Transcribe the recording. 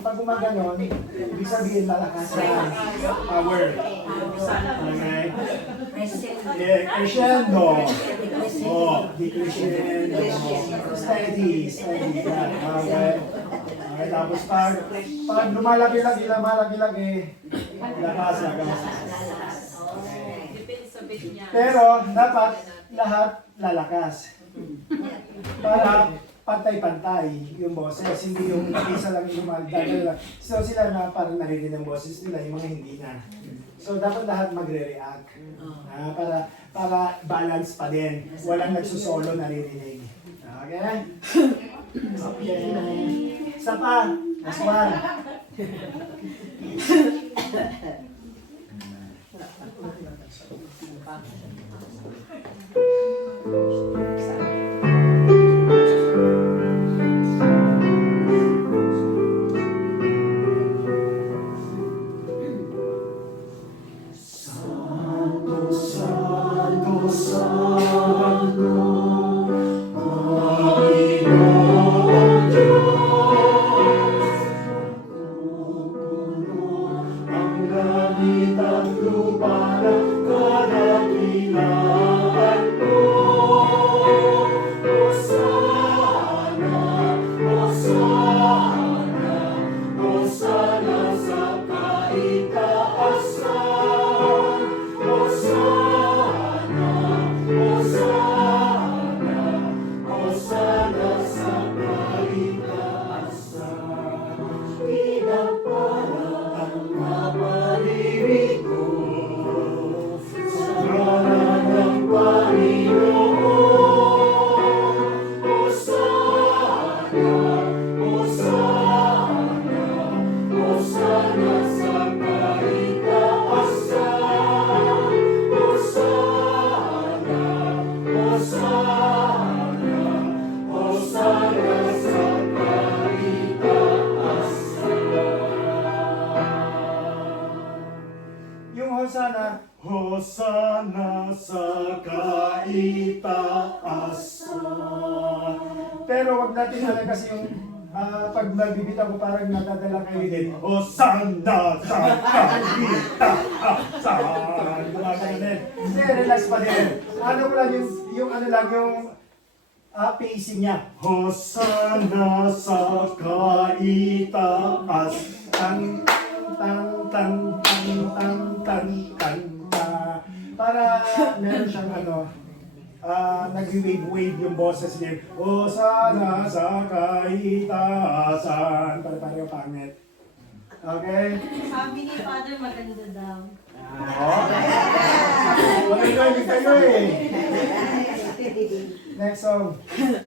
Pag gumaganon, ibig sabihin lalakas na power. Okay? Crescendo. Decrescendo. Steady. Okay? Okay, tapos pag lumalaki-laki, lakas. Pero dapat lahat lalakas. Para pantay-pantay yung boses, hindi yung isa lang yung lumalagdag. So sila na parang narinig ng boses nila, yung mga hindi na. So dapat lahat magre-react. Para balance pa din. Walang nagsusolo naririnig. Okay? Okay. Isa pa. Last one. Hosana sa kaitaasan. Pero wag natin alam kasi yung pag nagbibita ko parang nadadala kayo din. Hosana sa kaitaasan. Gumagano din. Hindi, relax pa din. Ano ko lang yung ano lang yung pacing niya. Hosana sa kaitaasan. Para meron siyang nag-wave yung boses niya. O sana sa kaitaasan. Para pangit. Okay? Sabi ni Father, maganda daw. Wala kayo eh. Next song.